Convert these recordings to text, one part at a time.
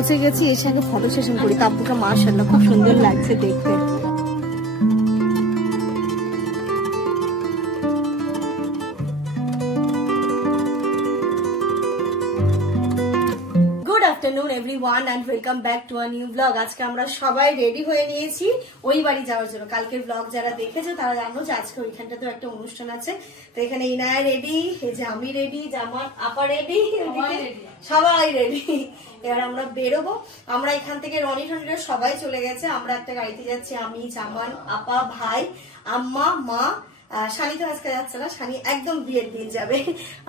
পৌঁছে গেছি, এসে আগে ফটো সেশন করি। তাব্বুকে মাশাআল্লাহ খুব সুন্দর লাগছে দেখতে। Afternoon everyone and welcome back to a new vlog. আজকে আমরা সবাই রেডি হয়ে নিয়েছি ওই বাড়ি যাওয়ার জন্য। কালকের ব্লগ যারা দেখেছো তারা জানো যে আজকে ওইখানটাতে একটা অনুষ্ঠান আছে। তো এখানে ইনায়া রেডি, এই যে আমি রেডি, জামান আপা রেডি, সবাই রেডি। এবার আমরা বেরোবো। আমরা এখান থেকে রনি ঠনিরা সবাই চলে গেছে। আমরা একটা গাড়িতে যাচ্ছি, আমি, জামান, আপা, ভাই, আম্মা, মা। শানি তো আজকে যাচ্ছে না, শানি একদম বিয়ের দিন যাবে।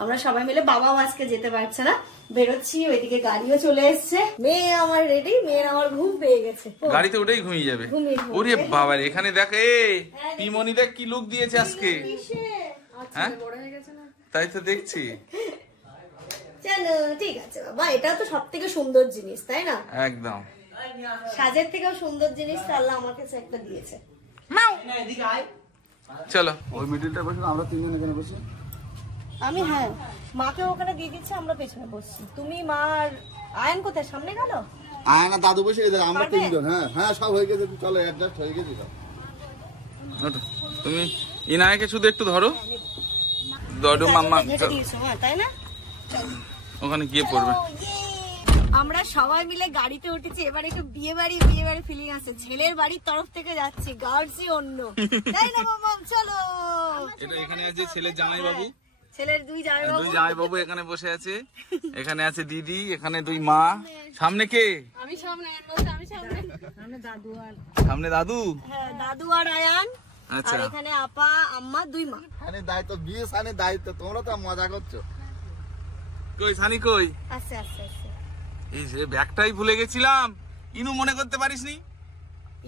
আমরা সবাই মিলে, বাবাও আজকে যেতে পারছে না, বেরোচ্ছি। ওইদিকে গাড়িও চলে এসছে। মেয়ে আমার রেডি, মেয়ের আমার ঘুম পেয়ে গেছে, গাড়িতে উঠেই ঘুমিয়ে যাবে। ওরে বাবা, এখানে দেখ, পিমনি দেখ কি লুক দিয়েছে আজকে। হ্যাঁ তাই তো দেখছি। চলো ঠিক আছে বাবা, এটা তো সব থেকে সুন্দর জিনিস, তাই না? একদম সাজের থেকেও সুন্দর জিনিস আল্লাহ আমার কাছে একটা দিয়েছে। চলো ওই মিডিলটা বসে আমরা তিনজন এখানে বসি। আমি হ্যাঁ মাকে ওখানে দিয়ে দিচ্ছি, আমরা পেছনে বসছি। তুমি মা আর আয়ন কোথায়, সামনে গেল? আয়না দাদু বসে গেছে, আমরা তিনজন। হ্যাঁ হ্যাঁ সব হয়ে গেছে, চলো অ্যাডজাস্ট হয়ে গেছে সব। তুমি ইনায়াকে শুধু একটু ধরো, দড়ো মাম্মা, তাই না? ওখানে গিয়ে পড়বে। আমরা সবাই মিলে গাড়িতে উঠেছি। এবার একটু বিয়ে বাড়ি ফিলিং আছে। ছেলের বাড়ির তরফ থেকে যাচ্ছি, গার্ডসই অন্য, তাই না মামা? চলো। এটা এখানে আছে ছেলের জামাই বাবু, ছেলের দুই জামাই বাবু এখানে বসে আছে। এখানে আছে দিদি, এখানে দুই মা। সামনে কে? আমি সামনে, সামনে দাদু আর দাদু। হ্যাঁ দাদু আর আয়ান। আচ্ছা, আর এখানে আপা, আম্মা, দুই মা। সানি দায়িত্ব, বিয়ে সানি দায়িত্ব। তোমরা তো মজা করছো। কই সানি কই? আচ্ছা আচ্ছা আচ্ছা, এই যে ব্যাগটাই ভুলে গেছিলাম। ইনু মনে করতে পারিসনি?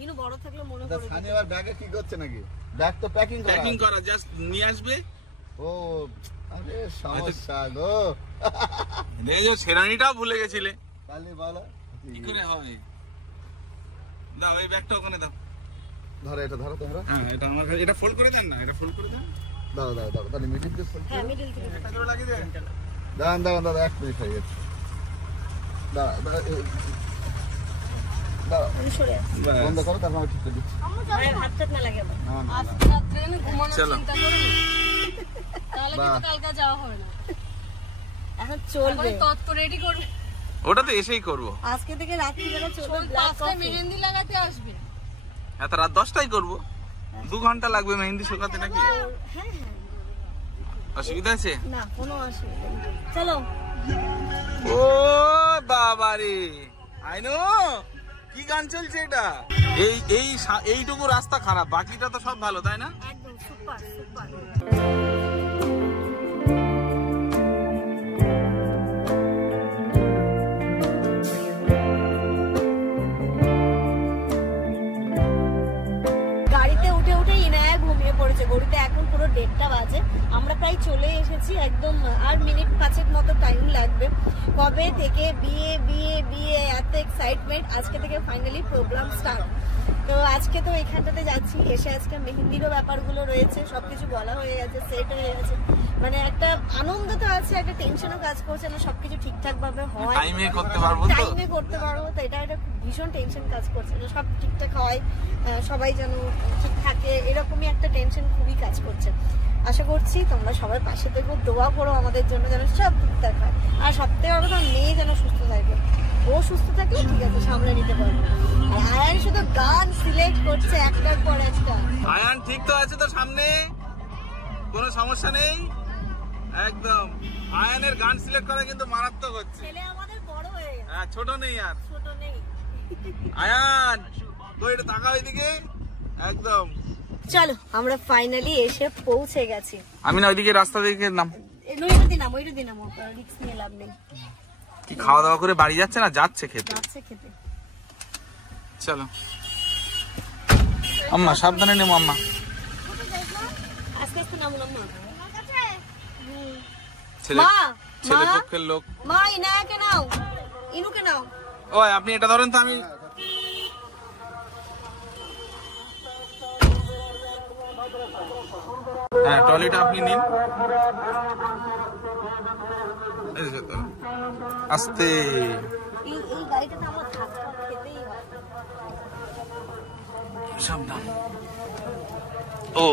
ইনু বড় থাকলে মনে করে। সানি আবার ব্যাগে কি করছে নাকি? ব্যাগ তো প্যাকিং করা, জাস্ট নিয়ে আসবে। ও আরে সমস্যা গো। দেখো শেরানিটাও ভুলে গেছিলে। কালি বলো কি করে হবে? দাও এই ব্যাগটা ওখানে দাও। ধরো এটা, ধরো তোমরা। হ্যাঁ এটা আমার, এটা ফোল্ড করে দেন না, এটা ফোল্ড করে দেন। দাও দাও দাও, তাহলে মিডিল দিয়ে ফোল্ড হ্যাঁ মিডিল থেকে একটা করে লাগিয়ে দেন। দাও দাও দাও, এক মিনিট হয়ে গেছে। দাও দাও দাও, আমি সরে আসি। বন্ধ করো, তারপর আমি ঠিক করে দিচ্ছি। আমার হাত টাত না লাগে আমার। আজকে রাতে ঘুমানোর চিন্তা করি, তাহলে কিন্তু কালকে যাওয়া হবে না। এখন চলবে, তত্ত্ব রেডি করবে। ওটা তো এসেই করব। আজকে থেকে রাত্রি বেলা চলবে, ব্ল্যাক কফি মেহেন্দি লাগাতে আসবে। এত রাত 10টায় করব, 2 ঘন্টা লাগবে মেহেন্দি শুকাতে নাকি? হ্যাঁ হ্যাঁ, অসুবিধা আছে না? কোনো অসুবিধা নেই, চলো। ও বাবা রে, আইনো কি গান চলছে এটা? এইটুকু রাস্তা খারাপ, বাকিটা তো সব ভালো, তাই না? একদম সুপার সুপার। গাড়িতে উঠে উঠে ইনায়া ঘুমিয়ে পড়েছে। ঘড়িতে এখন পুরো 1:30 বাজে। আমরা প্রায় চলে এসেছি, একদম আর মিনিট 5 মতো টাইম লাগবে। কবে থেকে বিয়ে বিয়ে বিয়ে, এত এক্সাইটমেন্ট। আজকে থেকে ফাইনালি প্রোগ্রাম স্টার্ট। তো আজকে তো এখানটাতে যাচ্ছি, এসে আজকে মেহেন্দিরও ব্যাপারগুলো রয়েছে, সবকিছু বলা হয়ে গেছে, সেট হয়ে গেছে। মানে একটা আনন্দ তো আছে, একটা টেনশনও কাজ করছে না, সবকিছু ঠিকঠাক ভাবে হয়, টাইমে করতে পারবো তো এটা একটা ভীষণ টেনশন কাজ করছে, সব ঠিকঠাক হয়, সবাই যেন ঠিক থাকে, এরকমই একটা টেনশন খুবই কাজ করছে। আশা করছি তোমরা সবাই পাশে থেকো, দোয়া করো আমাদের জন্য যেন সব ঠিকঠাক হয়। আর সবথেকে বড় কথা, মেয়ে যেন সুস্থ থাকে। ও সুস্থ থাকলে ঠিক আছে, সামলে নিতে পারবে। আর আয়ান শুধু গান সিলেক্ট করছে একটার পর একটা। আয়ান ঠিক তো আছে তো, সামনে কোনো সমস্যা নেই একদম। আয়ানের গান সিলেক্ট করা কিন্তু মারাত্মক হচ্ছে। ছেলে আমাদের বড় হয়ে গেছে, হ্যাঁ ছোট নেই আর, ছোট নেই। আয়ান তো এটা তাকাও এদিকে একদম। চলো আমরা ফাইনালি এসে পৌঁছে গেছি। আমি না ওইদিকে রাস্তা দিকে নাম, ওইটা দিনাম, রিস্ক নিয়ে লাভ নেই। কি খাওয়া দাওয়া করে বাড়ি যাচ্ছে না যাচ্ছে খেতে? চলো আম্মা সাবধানে নেমো। আম্মা আস্তে আস্তে নামুন আম্মা। ছেলে পক্ষের লোক। মা ইনায়াকে নাও, ইনুকে নাও। ও আপনি এটা ধরেন তো, আমি হ্যাঁ ট্রলিটা আপনি নিন। আস্তে এই গাড়িটাতে আমার থাকা খেতেই হয়। সাবধান। ও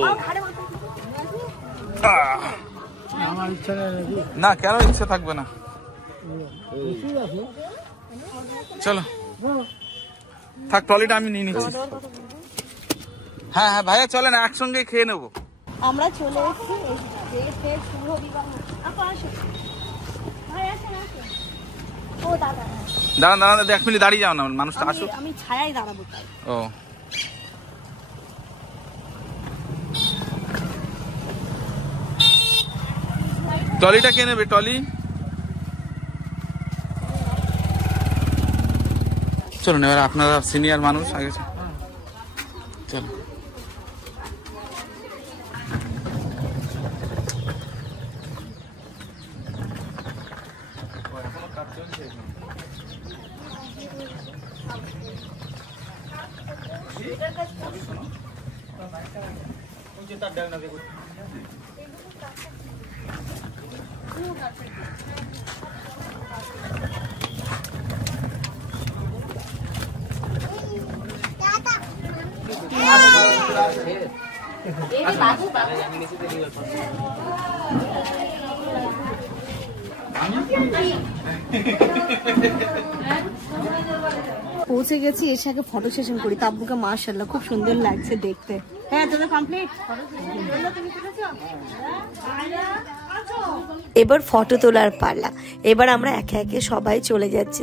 না, কেন ইচ্ছা থাকবে না? চলো থাক, ট্রলিটা আমি নিয়ে নিচ্ছি। হ্যাঁ হ্যাঁ ভাইয়া চলেন, একসঙ্গে খেয়ে নেবো। আমরা চলে এসেছি শুভ বিবাহ। ও দাদা দাঁড়ান দাঁড়ান, 1 মিনিট দাঁড়িয়ে যাও না, মানুষটা আসুক। আমি ছায়ায় দাঁড়াবো তাই। ও ট্রলিটা কে নেবে? ট্রলি চলুন, এবার আপনারা সিনিয়র মানুষ, আগে চলো। পৌঁছে গেছি, এসে আগে ফটো সেশন করি। তাব্বুকে মাশাআল্লাহ খুব সুন্দর লাগছে দেখতে। হ্যাঁ তোদের কমপ্লিট এবার ফটো তোলার পালা। এবার আমরা একে একে সবাই চলে যাচ্ছি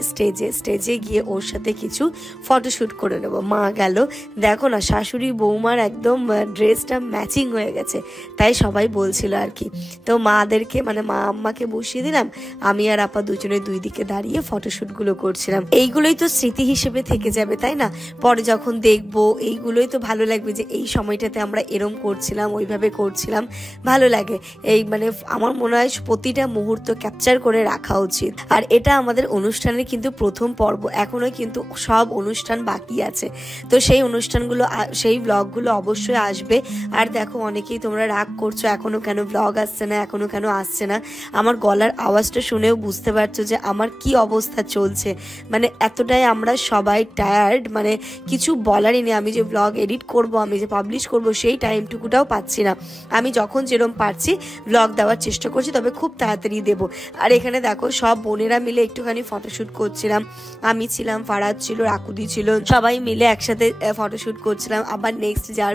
স্টেজে গিয়ে ওর সাথে কিছু ফটোশুট করে নেবো। মা গেল, দেখো না শাশুড়ি বৌমার একদম ড্রেসটা ম্যাচিং হয়ে গেছে, তাই সবাই বলছিল আর কি। তো মাদেরকে মানে মা আম্মাকে বসিয়ে দিলাম, আমি আর আপা দুজনে দুই দিকে দাঁড়িয়ে ফটোশুটগুলো করছিলাম। এইগুলোই তো স্মৃতি হিসেবে থেকে যাবে তাই না? পরে যখন দেখবো এইগুলোই তো ভালো লাগবে যে এই সময়টাতে আমরা এরম করছিলাম, ওইভাবে করছিলাম, ভালো লাগে। এই মানে আমার মনে হয় প্রতিটা মুহূর্ত ক্যাপচার করে রাখা উচিত। আর এটা আমাদের অনুষ্ঠানের কিন্তু প্রথম পর্ব, এখনো কিন্তু সব অনুষ্ঠান বাকি আছে। তো সেই অনুষ্ঠানগুলো, সেই ব্লগগুলো অবশ্যই আসবে। আর দেখো অনেকেই তোমরা রাগ করছো এখনো কেন ব্লগ আসছে না, এখনো কেন আসছে না। আমার গলার আওয়াজটা শুনেও বুঝতে পারছো যে আমার কি অবস্থা চলছে। মানে এতটাই আমরা সবাই টায়ার্ড, মানে কিছু বলারই নেই। আমি যে ব্লগ এডিট করব, আমি যে পাবলিশ করব, সেই টাইমটুকুটাও পাচ্ছি না। আমি যখন যেরকম পারছি ব্লগ দেওয়ার চেষ্টা করছি, তবে খুব তাড়াতাড়ি দেব। আর এখানে দেখো সব বোনেরা মিলে একটুখানি ফটোশুট করছিলাম। আমি ছিলাম, ফারাদ ছিল, রাকুদি ছিল, সবাই মিলে একসাথে ফটোশুট করছিলাম। আবার নেক্সট যার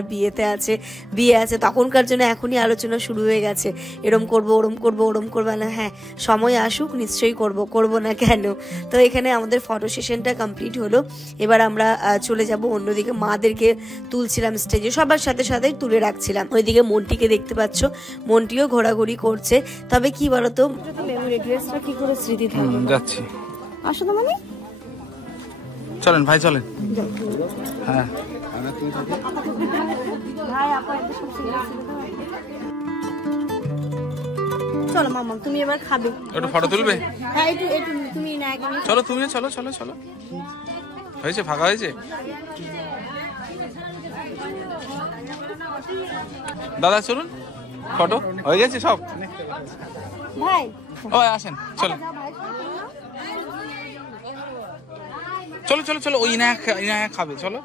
বিয়ে আছে তখনকার জন্য এখনই আলোচনা শুরু হয়ে গেছে, এরম করব, ওরম করব, ওরম করবো না। হ্যাঁ সময় আসুক নিশ্চয়ই করব না কেন। তো এখানে আমাদের ফটো সেশনটা কমপ্লিট হলো। এবার আমরা চলে যাব অন্যদিকে। মাদেরকে তুলছিলাম স্টেজে, সবার সাথে সাথে তুলে রাখছিলাম। ওইদিকে মন্টিকে দেখতে পাচ্ছ, মন্টিও ঘোরাঘুরি করছে। তবে কি বলতো, ড্রেসটা কি করে স্মৃতি থাকবে। যাচ্ছি, আসো তো মানে চলেন ভাই চলেন। হ্যাঁ চলো মামা, তুমি এবার খাবে। একটু ফটো তুলবে? হ্যাঁ একটু তুমি না, চলো তুমিও চলো চলো চলো। হয়েছে, ফাঁকা হয়েছে। দাদা চলুন, ফটো হয়ে গেছে সব। ভাই ও আসেন, চলো চলো চলো চলো। ওই ইনায়া খাবে, চলো।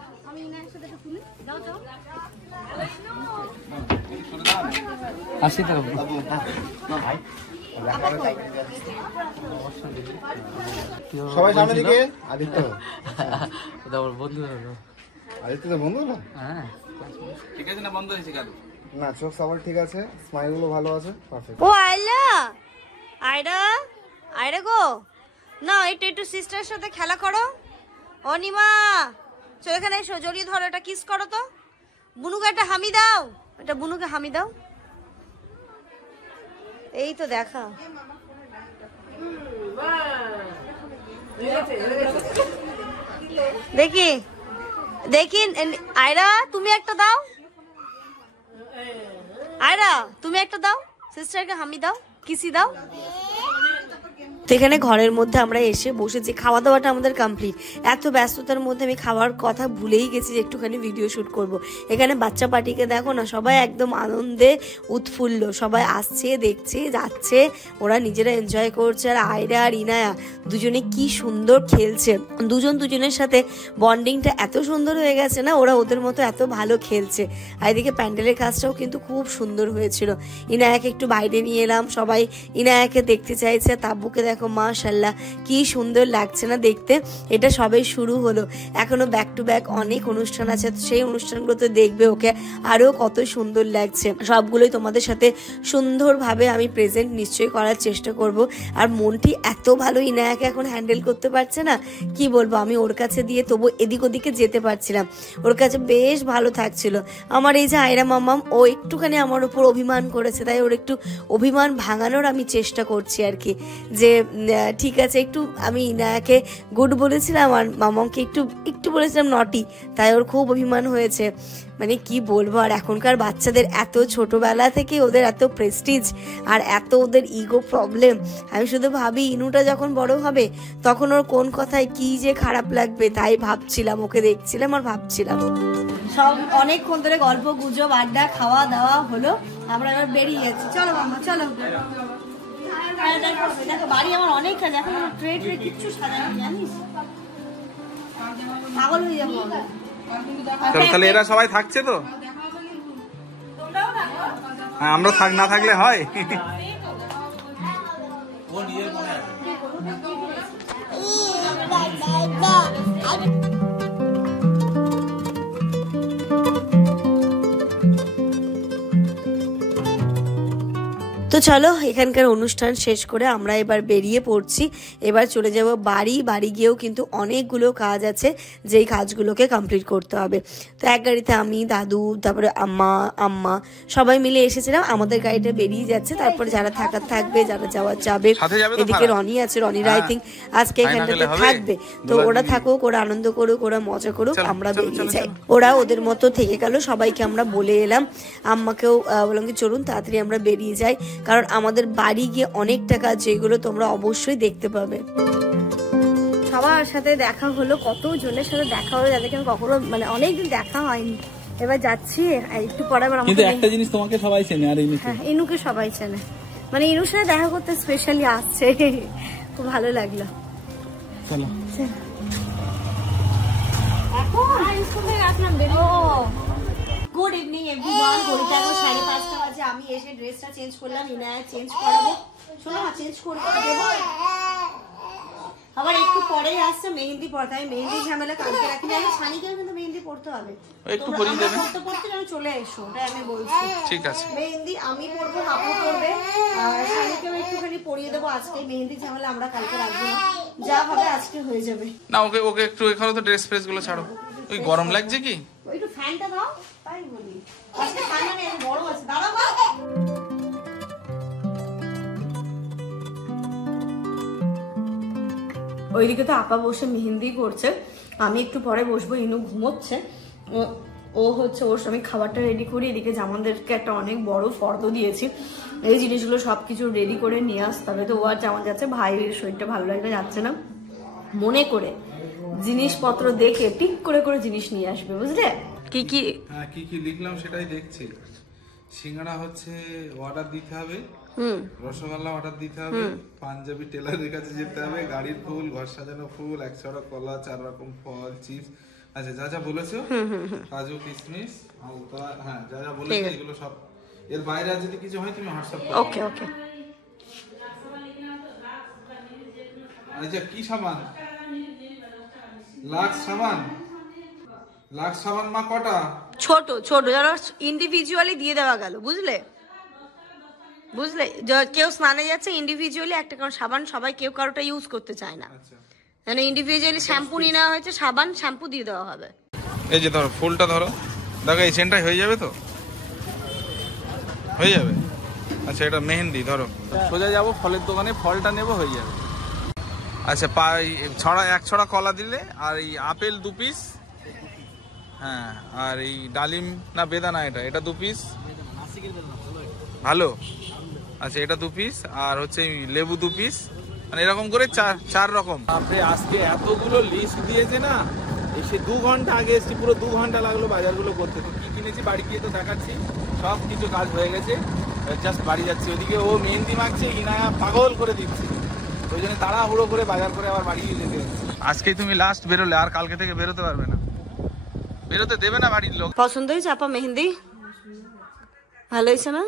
আসি তো সবাই সামনে দিকে। আদিত্য বন্ধু, আদিত্য তো বন্ধু না? হ্যাঁ ঠিক আছে না, বন্ধ হয়েছে কেন? না চোখ সবার ঠিক আছে, স্মাইল গুলো ভালো আছে, পারফেক্ট। ও আয়রা গো, না একটু সিস্টারের সাথে খেলা করো। অনিমা চলো এখানে এসো, জড়িয়ে ধরো, এটা কিস করো তো। বুনুকে একটা হামি দাও, এটা বুনুকে হামি দাও। এই তো দেখা, দেখি আয়রা তুমি একটা দাও, আয়রা তুমি একটা দাও, সিস্টারকে হামি দাও, কিসি দাও। তো এখানে ঘরের মধ্যে আমরা এসে বসেছি, খাওয়া দাওয়াটা আমাদের কমপ্লিট। এত ব্যস্ততার মধ্যে আমি খাওয়ার কথা ভুলেই গেছি যে একটুখানি ভিডিও শ্যুট করব। এখানে বাচ্চা পার্টিকে দেখো না, সবাই একদম আনন্দে উৎফুল্ল, সবাই আসছে, দেখছে, যাচ্ছে, ওরা নিজেরা এনজয় করছে। আর আয়রা আর ইনায়া দুজনে কি সুন্দর খেলছে, দুজনের সাথে বন্ডিংটা এত সুন্দর হয়ে গেছে না, ওরা ওদের মতো এত ভালো খেলছে। আর এদিকে প্যান্ডেলের কাজটাও কিন্তু খুব সুন্দর হয়েছিল। ইনায়াকে একটু বাইরে নিয়ে এলাম, সবাই ইনায়াকে দেখতে চাইছে। তাব্বুকে দেখো মাশাআল্লাহ কি সুন্দর লাগছে না দেখতে। এটা সবাই শুরু হলো, এখনো ব্যাক টু ব্যাক অনেক অনুষ্ঠান আছে, সেই অনুষ্ঠানগুলোতে দেখবে ওকে আরো কত সুন্দর লাগছে। সবগুলোই তোমাদের সাথে সুন্দরভাবে আমি প্রেজেন্ট নিশ্চয়ই করার চেষ্টা করব। আর মনটি এত ভালো, ইনায়াকে এখন হ্যান্ডেল করতে পারছে না, কি বলবো, আমি ওর কাছে দিয়ে তবু এদিক ওদিকে যেতে পারছিলাম, ওর কাছে বেশ ভালো থাকছিল। আমার এই যে আয়রা মাম্মাম, ও একটুখানি আমার উপর অভিমান করেছে, তাই ওর একটু অভিমান ভাঙানোর আমি চেষ্টা করছি আর কি, যে ঠিক আছে, একটু আমি ইনায়াকে গুড বলেছিলাম আর মামাকে একটু বলেছিলাম নটি, তাই ওর খুব অভিমান হয়েছে। মানে কি বলবো, আর এখনকার বাচ্চাদের এত ছোটবেলা থেকে ওদের এত প্রেস্টিজ আর এত ওদের ইগো প্রবলেম। আমি শুধু ভাবি ইনুটা যখন বড় হবে তখন ওর কোন কথায় কি যে খারাপ লাগবে, তাই ভাবছিলাম, ওকে দেখছিলাম আর ভাবছিলাম। সব অনেকক্ষণ ধরে গল্প গুজব আড্ডা খাওয়া দাওয়া হলো, আমরা এবার বেরিয়ে যাচ্ছি। চলো মামা চলো। দেখো বাড়ি আমার অনেকখানি, এখন আমার ট্রে কিচ্ছু সাজানো জানিস, পাগল হয়ে যাবো। তাহলে এরা সবাই থাকছে তো? হ্যাঁ, আমরা না থাকলে হয়। তো চলো, এখানকার অনুষ্ঠান শেষ করে আমরা এবার বেরিয়ে পড়ছি। এবার চলে যাব বাড়ি গিয়েও কিন্তু অনেকগুলো কাজ আছে, যেই কাজগুলোকে কমপ্লিট করতে হবে। তো এক গাড়িতে আমি, দাদু, তারপরে আম্মা সবাই মিলে এসেছিলাম। আমাদের গাড়িটা বেরিয়ে যাচ্ছে, তারপরে যারা থাকার থাকবে, যারা যাওয়ার যাবে। এদিকে রনি আছে, রনিরা আই থিঙ্ক আজকে এখানটাতে থাকবে। তো ওরা থাকুক, ওরা আনন্দ করুক, ওরা মজা করুক, আমরা বেরিয়ে যাই। ওরা ওদের মতো থেকে গেল, সবাইকে আমরা বলে এলাম। আম্মাকেও বললাম কি চলুন তাড়াতাড়ি আমরা বেরিয়ে যাই, কারণ আমাদের বাড়ি গিয়ে অনেকটা কাজ, যেগুলো তোমরা অবশ্যই দেখতে পাবে। সবার সাথে দেখা হলো, কত জনের সাথে দেখা হলো যাদেরকে আমি কখনো মানে অনেকদিন দেখা হয়নি। এবার যাচ্ছি একটু পরে। কিন্তু একটা জিনিস তোমাকে সবাই চেনে, আর ইনুকে সবাই চেনে, মানে ইনুর সাথে দেখা করতে স্পেশালি আসছে, খুব ভালো লাগলো। চলো গুড ইভিনিং এভরিওয়ান। ঘড়িটা এখন 5:30 বাজে। আমি এসে ড্রেসটা চেঞ্জ করলাম, ইনায়া চেঞ্জ করাবো। শোনো না, চেঞ্জ করবো আবার একটু পরেই আসছে মেহেন্দি পড়তে। আমি মেহেন্দি ঝামেলা কালকে রাখিনি, আমি শানিকেও কিন্তু মেহেন্দি পড়তে হবে, একটু পরিয়ে দেবে। পড়তে আমি চলে এসো, ওটা আমি বলছি। ঠিক আছে, মেহেন্দি আমি পড়বো, আপু পড়বে, আর শানিকেও একটুখানি পরিয়ে দেবো। আজকে মেহেন্দি ঝামেলা আমরা কালকে রাখবো না, যা হবে আজকে হয়ে যাবে। না ওকে একটু এখানে তো ড্রেস ফ্রেস গুলো ছাড়ো। ওই গরম লাগছে কি, একটু ফ্যানটা দাও, তাই বলি। আজকে ঠান্ডা নেই, বড় আছে, দাঁড়াও। ওইদিকে তো আপা বসে মেহেন্দি করছে, আমি একটু পরে বসবো। ইনু ঘুমোচ্ছে, ও হচ্ছে ওর আমি খাবারটা রেডি করি। এদিকে জামানদেরকে একটা অনেক বড় ফর্দ দিয়েছি, এই জিনিসগুলো সবকিছু রেডি করে নিয়ে আসতে হবে। তো ও আর জামান যাচ্ছে, ভাইয়ের শরীরটা ভালো লাগতে যাচ্ছে না, মনে করে জিনিসপত্র দেখে টিক করে করে জিনিস নিয়ে আসবে, বুঝলে? কি কি লিখলাম সেটাই দেখছি। সিঙ্গাড়া হচ্ছে অর্ডার দিতে হবে, রসগোল্লা অর্ডার দিতে হবে, পাঞ্জাবি টেলারের কাছে যেতে হবে, গাড়ির ফুল, ঘর সাজানো ফুল, 100টা কলা, 4 রকম ফল, চিপস, আচ্ছা যা যা বলেছো, কাজু কিশমিশ, হালকা, হ্যাঁ যা যা বলেছো এগুলো সব। এর বাইরে আর যদি কিছু হয় তুমি হোয়াটসঅ্যাপ করো। ওকে ওকে। আচ্ছা কি সাবান? লাক্স সাবান মা কটা? ছোট যারা ইন্ডিভিজুয়ালি দিয়ে দেওয়া গেল, বুঝলে? কেউ স্নানে যাচ্ছে ইন্ডিভিজুয়ালি একটা, কারণ সাবান সবাই কেউ কারোটা ইউজ করতে চায় না, মানে ইন্ডিভিজুয়ালি শ্যাম্পু নিয়ে নেওয়া হয়েছে, সাবান শ্যাম্পু দিয়ে দেওয়া হবে। এই যে ধরো ফুলটা ধরো, দেখো এই সেন্টাই হয়ে যাবে তো, হয়ে যাবে। আচ্ছা এটা মেহেন্দি ধরো, সোজা যাবো ফলের দোকানে, ফলটা নেবো, হয়ে যাবে। আচ্ছা এক ছড়া কলা দিলে, আর এই আপেল 2 পিস, হ্যাঁ, আর এই ডালিম না বেদানা, এটা 2 পিস ভালো। আচ্ছা এটা 2 পিস, আর হচ্ছে লেবু 2 পিস, মানে এরকম করে চার রকম। আপনি আজকে এতগুলো লিস্ট দিয়েছে না, এসে 2 ঘন্টা আগে এসেছি, পুরো 2 ঘন্টা লাগলো বাজারগুলো করতে। তো কি কিনেছি বাড়ি গিয়ে তো দেখাচ্ছি, সব কিছু কাজ হয়ে গেছে, জাস্ট বাড়ি যাচ্ছি। ওইদিকে ও মেহেন্দি মাখছে, ইনায়া পাগল করে দিচ্ছে, ওই জন্য তাড়াহুড়ো করে বাজার করে আবার বাড়ি যেতে। আজকেই তুমি লাস্ট বেরোলে, আর কালকে থেকে বেরোতে পারবে না, বেরোতে দেবে না বাড়ির লোক। পছন্দ হয়েছে আপা মেহেন্দি? ভালো হয়েছে না?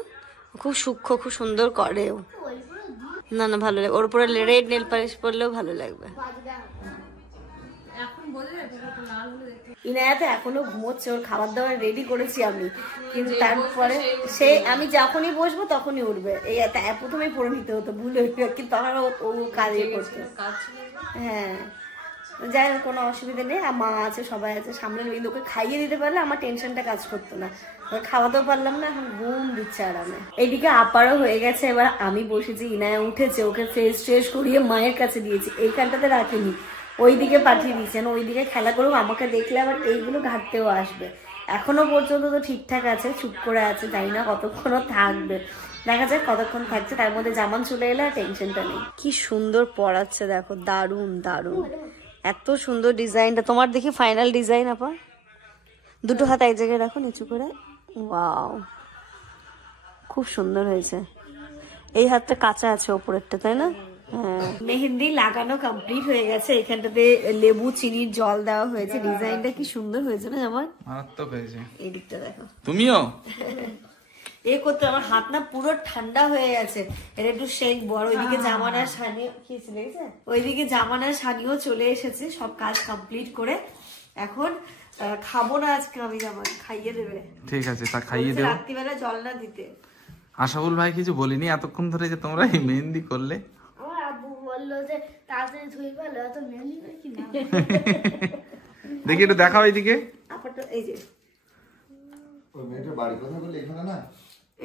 খুব সূক্ষ্ম, খুব সুন্দর করে ও। না না ভালো লাগে, ওর উপরে রেড নেল পালিশ পরলেও ভালো লাগবে। ইনায়াতে এখনো ঘুমোচ্ছে, ওর খাবার দাবার রেডি করেছি আমি, কিন্তু তারপরে সে আমি যখনই বসবো তখনই উঠবে। এই প্রথমেই পড়ে নিতে হতো, ভুল হয়ে কিন্তু তখন ও কাজে করতো। হ্যাঁ যাই হোক, কোনো অসুবিধা নেই, আর মা আছে, সবাই আছে সামনে। ওকে খাইয়ে দিতে পারলে আমার টেনশনটা কাজ করতো না। খাওয়াতেও পারলাম না, এখন ঘুম দিচ্ছে আরামে। এইদিকে আপারও হয়ে গেছে, এবার আমি বসেছি। ইনায়া উঠেছে, ওকে ফ্রেশ ট্রেশ করিয়ে মায়ের কাছে দিয়েছি, এইখানটাতে রাখিনি, ওইদিকে পাঠিয়ে দিয়েছেন, ওইদিকে খেলা করুক। আমাকে দেখলে আবার এইগুলো ঘাটতেও আসবে। এখনো পর্যন্ত তো ঠিকঠাক আছে, চুপ করে আছে, জানি না কতক্ষণও থাকবে, দেখা যাক কতক্ষণ থাকছে। তার মধ্যে জামান চলে এলে আর টেনশনটা নেই। কি সুন্দর পড়াচ্ছে দেখো, দারুণ দারুণ, এত সুন্দর ডিজাইনটা। তোমার দেখি ফাইনাল ডিজাইন আপা, দুটো হাত এক জায়গায় রাখো নিচু করে। ওয়াও, খুব সুন্দর হয়েছে। এই হাতটা কাঁচা আছে ওপরেরটা, তাই না? হ্যাঁ, মেহেন্দি লাগানো কমপ্লিট হয়ে গেছে। এখানটাতে লেবু চিনির জল দেওয়া হয়েছে। ডিজাইনটা কি সুন্দর হয়েছে না আমার? মারাত্মক হয়েছে। এই দিকটা দেখো, তুমিও এ করতে আমার হাত না পুরো ঠান্ডা হয়ে গেছে, এটা একটু শেক বড়। ওইদিকে জামানার শানি কি লেগেছে, ওইদিকে জামানার শানিও চলে এসেছে, সব কাজ কমপ্লিট করে। এখন খাবো না আজকে আমি, জামান খাইয়ে দেবে। ঠিক আছে, তা খাইয়ে দেবো। রাত্রিবেলা জল না দিতে। আশাফুল ভাই কিছু বলিনি এতক্ষণ ধরে যে তোমরা এই মেহেন্দি করলে? আমার আব্বু বললো যে তাড়াতাড়ি ধুই ভালো, এত মেহেন্দি কি না। দেখি একটু দেখাও এইদিকে। আপাতত এই যে ওই মেয়েটার বাড়ি কোথায় বলে? এখানে না,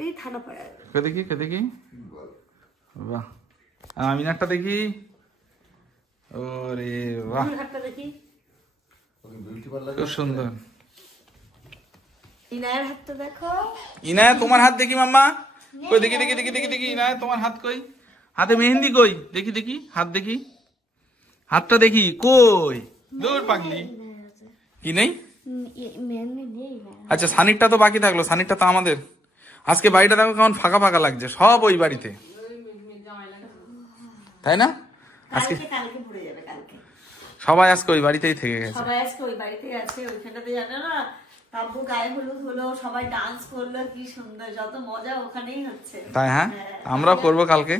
এই থানা পাড়ায়। কে দেখি, কে দেখি, বাহ। আমিনারটা দেখি, ওরে বাহ, হাতটা দেখি, ওকে বিউটি পার্লার খুব সুন্দর। ইনায়ের হাতটা দেখো। ইনায়া তোমার হাত দেখি মাম্মা, কই দেখি দেখি দেখি দেখি দেখি, ইনায়া তোমার হাত কই, হাতে মেহেন্দি কই, দেখি দেখি হাত দেখি, হাতটা দেখি কই, দূর পাগলি, কি নেই? মেহেন্দি নেই না। আচ্ছা সানিরটা তো বাকি থাকলো, সানিরটা তো আমাদের। আজকে বাড়িটা দেখো কেমন ফাঁকা ফাঁকা লাগছে, সব ওই বাড়িতে, তাই না? আজকে কালকে ভরে যাবে, কালকে সবাই আজকে ওই বাড়িতেই থেকে গেছে। সবাই আজকে ওই বাড়িতে আছে। ওইখানটাতে জানো না, আব্বু গায়ে হলুদ হলো, সবাই ডান্স করলো, কি সুন্দর, যত মজা ওখানেই হচ্ছে। তাই হ্যাঁ, আমরাও করবো কালকে।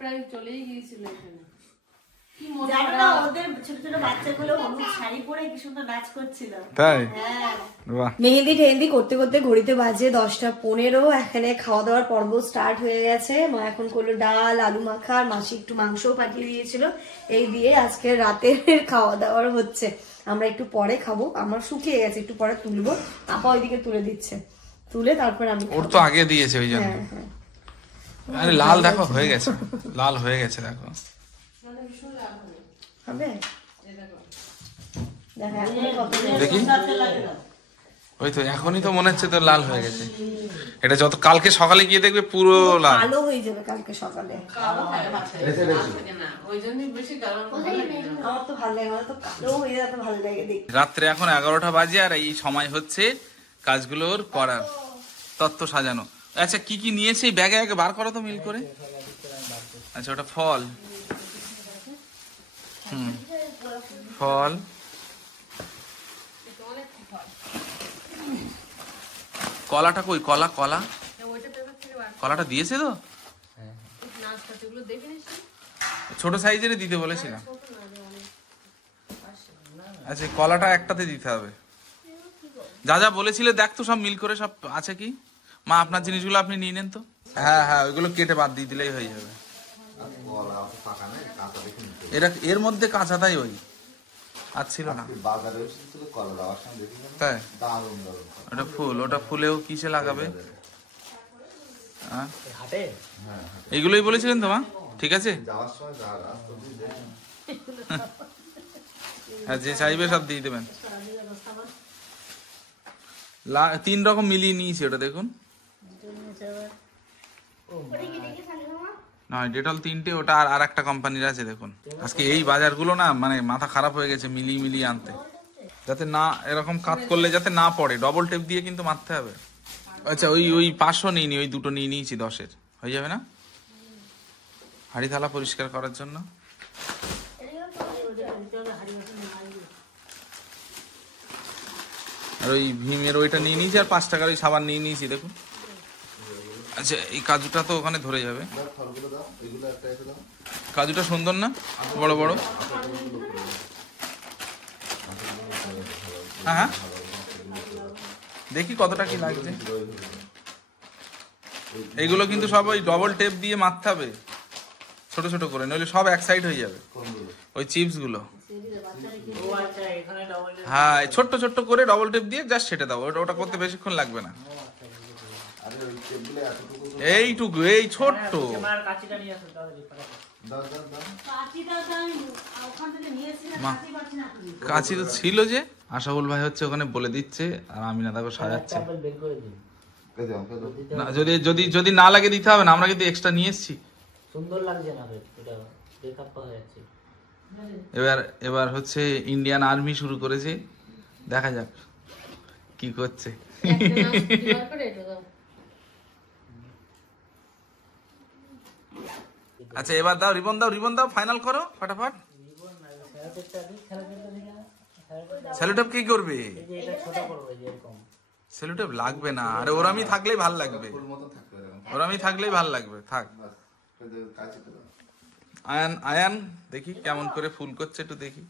প্রায় চলেই গিয়েছিল এখানে। জানো না, ওদের ছোট ছোট বাচ্চাগুলো হলুদ শাড়ি পরে কি সুন্দর নাচ করছিল। তাই হ্যাঁ, বাহ। মেহেন্দি টেহেন্দি করতে করতে ঘড়িতে বাজে 10টা 15। এখানে খাওয়া দাওয়ার পর্ব স্টার্ট হয়ে গেছে। মা এখন করলো ডাল, আলু মাখা, আর মাসি একটু মাংসও পাঠিয়ে দিয়েছিল। এই দিয়ে আজকে রাতের খাওয়া দাওয়ার হচ্ছে। আমরা একটু পরে খাবো, আমার শুকিয়ে গেছে, একটু পরে তুলবো। আপা ওইদিকে তুলে দিচ্ছে, তুলে তারপর আমি ওর তো আগে দিয়েছে ওই জন্য। হ্যাঁ হ্যাঁ, আরে লাল দেখো হয়ে গেছে, লাল হয়ে গেছে দেখো। হবে দেখো এখনই কত দেখি, ওই তো এখনই তো মনে হচ্ছে তো লাল হয়ে গেছে। এটা যত কালকে সকালে গিয়ে দেখবে পুরো লাল। কালো হয়ে যাবে কালকে সকালে। ওই জন্যই বেশি কালো আমার তো ভালো লাগে, আমার তো কালো হয়ে যাতে ভালো লাগে দেখতে। রাত্রে এখন 11টা বাজে, আর এই সময় হচ্ছে কাজগুলোর করার, তত্ত্ব সাজানো। আচ্ছা কি কি নিয়েছে এই ব্যাগে, আগে বার করো তো মিল করে। আচ্ছা ওটা ফল, ফল, কলাটা কই, কলা, কলা, কলাটা দিয়েছে তো, ছোট সাইজের দিতে বলেছিলাম। আচ্ছা কলাটা একটাতে দিতে হবে। যা যা বলেছিলে দেখ তো সব মিল করে সব আছে কি। মা আপনার জিনিসগুলো আপনি নিয়ে নেন তো। হ্যাঁ হ্যাঁ, ওইগুলো কেটে বাদ দিয়ে দিলেই হয়ে যাবে। এটা এর মধ্যে কাঁচাটাই ওই আর ছিল না, তাই ওটা ফুল, ওটা ফুলেও কিসে লাগাবে? এইগুলোই বলেছিলেন তো মা, ঠিক আছে। হ্যাঁ যে চাইবে সব দিয়ে দেবেন। 3 রকম মিলিয়ে নিয়েছি ওটা দেখুন। না ডেটল 3টে, ওটা আর একটা কোম্পানির আছে দেখুন। আজকে এই বাজারগুলো না মানে মাথা খারাপ হয়ে গেছে মিলিয়ে মিলিয়ে আনতে, যাতে না এরকম কাট করলে যাতে না পড়ে, ডবল টেপ দিয়ে কিন্তু মারতে হবে। আচ্ছা ওই 500 নিইনি, ওই দুটো নিয়ে নিয়েছি 10-এর, হয়ে যাবে না হাঁড়ি থালা পরিষ্কার করার জন্য। আর ওই ভীমের ওইটা নিয়ে নিয়েছি, আর 5 টাকার ওই সাবান নিয়ে নিয়েছি দেখুন। আচ্ছা এই কাজুটা তো ওখানে ধরে যাবে, কাজুটা সুন্দর না বড় বড়। হ্যাঁ হ্যাঁ দেখি কতটা কি লাগছে। এইগুলো কিন্তু সব ওই ডবল টেপ দিয়ে মারতে হবে ছোট ছোট করে, নইলে সব এক সাইড হয়ে যাবে। ওই চিপস গুলো হ্যাঁ ছোট্ট ছোট্ট করে ডবল টেপ দিয়ে জাস্ট সেটে দাও, ওটা করতে বেশিক্ষণ লাগবে না। এইটুকু এই ছোট্ট কাঁচি তো ছিল যে, আশাবুল ভাই হচ্ছে ওখানে বলে দিচ্ছে আর আমি না দেখো সাজাচ্ছে। না যদি যদি যদি না লাগে দিতে হবে না, আমরা কিন্তু এক্সট্রা নিয়ে এসেছি। সুন্দর লাগছে না এটা, বেকআপ পাওয়া যাচ্ছে। এবার হচ্ছে ইন্ডিয়ান আর্মি শুরু করেছে, দেখা যাক কি করছে। আচ্ছা এবার দাও রিবন দাও, রিবন দাও, ফাইনাল করো ফটাফট। সেলোটেপ কি করবে? সেলোটেপ লাগবে না, আরে ওরামি থাকলেই ভাল লাগবে, ওরামি থাকলেই ভাল লাগবে। থাক আয়ান আয়ান দেখি কেমন করে ফুল করছে, একটু দেখি।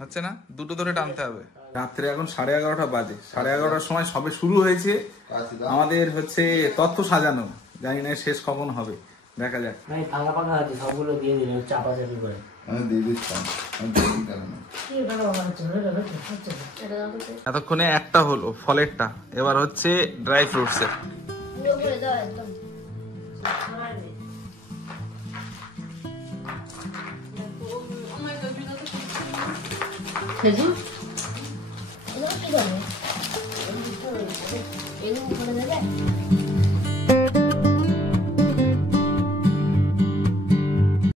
হচ্ছে না, দুটো ধরে টানতে হবে। রাত্রে এখন 11:30 বাজে, 11:30টার সময় সবে শুরু হয়েছে আমাদের হচ্ছে তথ্য সাজানো, জানি না শেষ কখন হবে, দেখা যাক। ফাঁকা ফাঁকা আছে সবগুলো দিয়ে দিলে চাপাচাপি করে এতক্ষণে একটা হলো ফলেরটা, এবার হচ্ছে ড্রাই ফ্রুটস এর। খেজুর কি করবে?